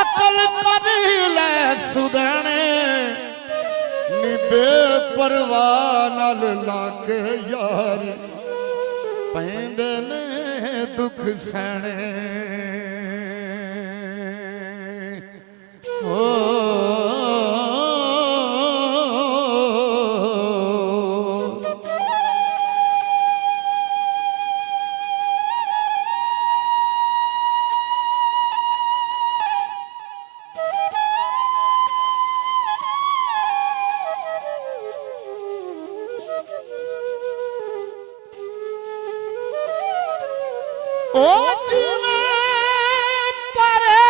अकल कर ले सुदने निबे परवाह नाल लाके यार पैंदे ने दुख सहने ओ जिवे परे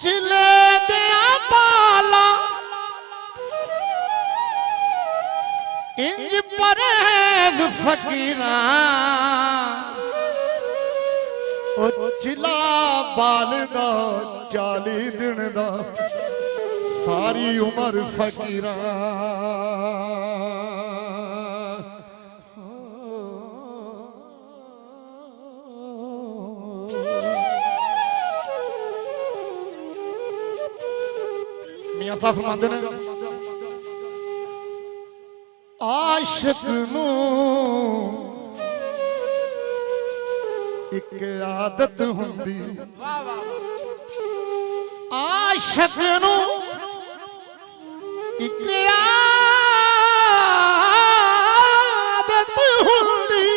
चिले दिया बाला इंज परहेज फकीरा ओ चिला बाल दा 40 दिन दा सारी उम्र फकीरा मियां साहब फरमांदे ने आशिक नूं एक आदत हुंदी आशिक नूं एक आदत हुंदी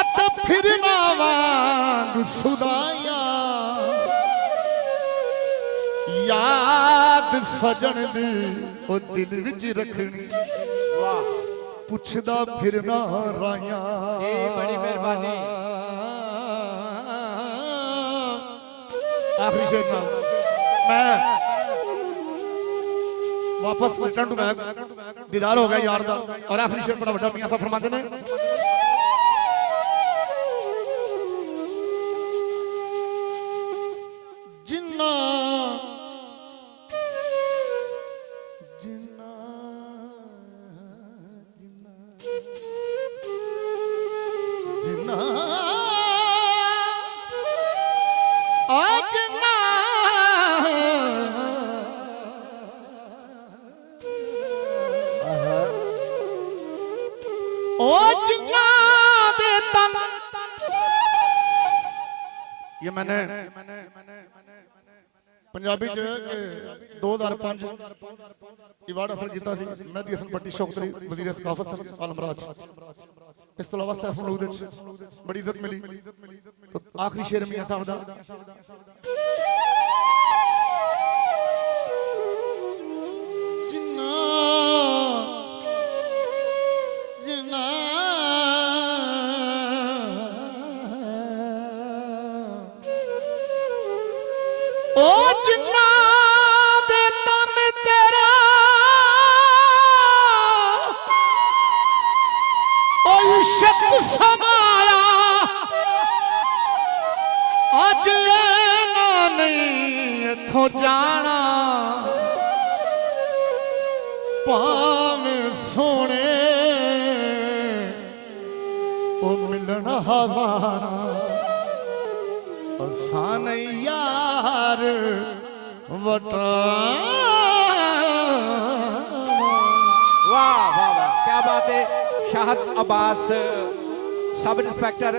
अत फिरना वांग सुदाया याद सजन दी ओ दिल विच रखनी वाह पुछदा फिरना राया बड़ी मेहरबानी आखिरी शेर ना मैं वापस रिटर्न टू बैक दीदार हो गया यार दा और आखिरी शेर बड़ा बड़ा मियां साहब फरमाते ने जिन्ना जिन्ना ओ जिन्ना दे तन ये मैंने पंजाबी च 2005 अवार्ड हासिल किया मेहदी हसन भट्टी शौकतरी वजीर सकाफत आलमराज इस तो अलावा सैफ मलूद बड़ी इज्जत मिली तो आखिरी शेर मियां साहब दा जिन्ना जिन्ना ओ जिन्ना दे तन तेरा ओ इश्क समाया अज ना नहीं इथों जाना भावें सोने ओ मिलन हजारा असान यार वटा वाह वाह वाह क्या बात है शाहद अब्बास सब इंस्पेक्टर